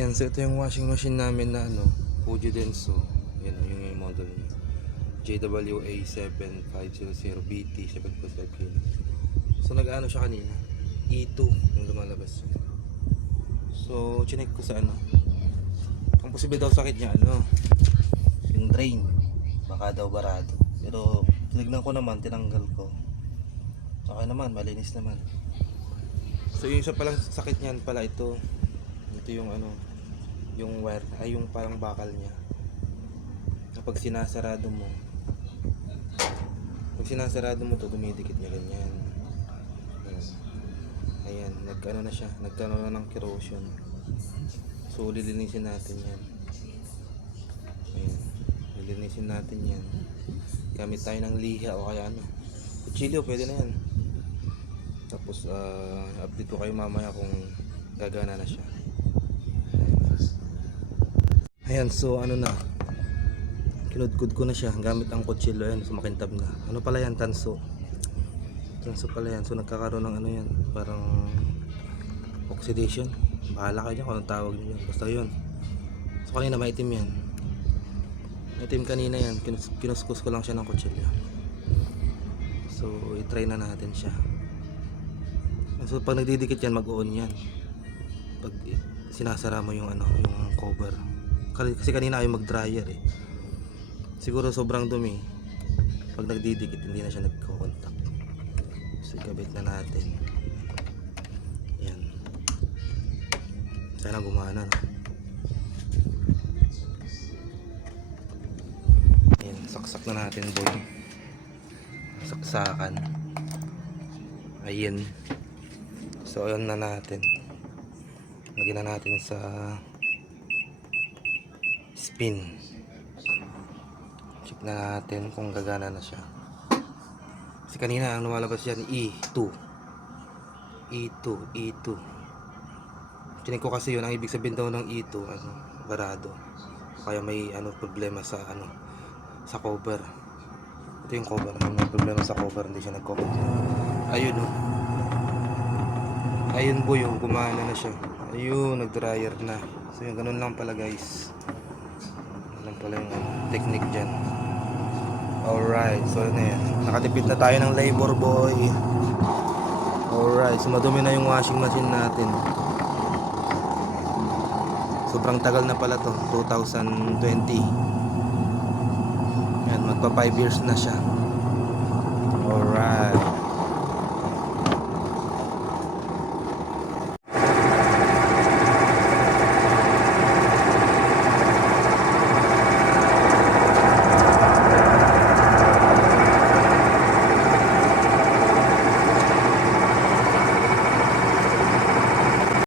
Ayan, so ito yung washing machine namin na Fuji Denso. Yan o, yung model niya. JWA7500BT 7.5 kg. So nag-ano siya kanina, E2 yung lumalabas. So chinek ko sa ang posible daw sakit niya yung drain, baka daw barado. Pero tinignan ko naman, tinanggal ko. Okay naman, malinis naman. So yung isa palang sakit niyan pala ito yung yung wire, ay yung parang bakal niya. Kapag sinasarado mo, to, dumidikit niya ganyan. Ayan, nagkano na siya, nagkaroon na ng corrosion. So lilinisin natin yan. Ayan, lilinisin natin yan. Gamit tayo ng liha o kaya kutsilyo, pwede na yan. Tapos update ko kayo mamaya kung gagana na siya. Ayan, so kinudkud ko na siya gamit ang kutsilyo. Ayan, so makintab na. Pala yan, tanso pala yan. So nagkakaroon ng yan, parang oxidation. Bahala kayo dyan kung anong tawag nyo yan, basta yun. So kanina maitim yan, maitim kanina yan. Kinuskus ko lang siya ng kutsilyo. So i-try na natin siya. So pag nagdidikit yan, mag-on yan pag sinasara mo yung yung cover. Kasi kanina ayaw mag-dryer siguro sobrang dumi. Pag nagdidikit, hindi na siya nagko-contact. So ikabit na natin. Yan, sana gumana Yan, saksak na natin boy. Saksakan. Ayan. So ayun na natin. Lagyan na natin sa spin. Check na natin kung gagana na siya. Kasi kanina ang lumalabas yan E2. Chinek ko kasi yun, ang ibig sabihin daw ng E2 barado. Kaya may problema sa sa cover. Ito yung cover, may problema sa cover, hindi siya nag-cover. Ayun ayun po yung gumana na siya. Ayun, nag-dryer na. So yung ganun lang pala guys. Alam pala yung technique dyan. Alright, so yun na yan. Nakatipid na tayo ng labor boy. Alright, so madumi na yung washing machine natin. Sobrang tagal na pala to, 2020. Yan, magpa 5 years na siya. Alright.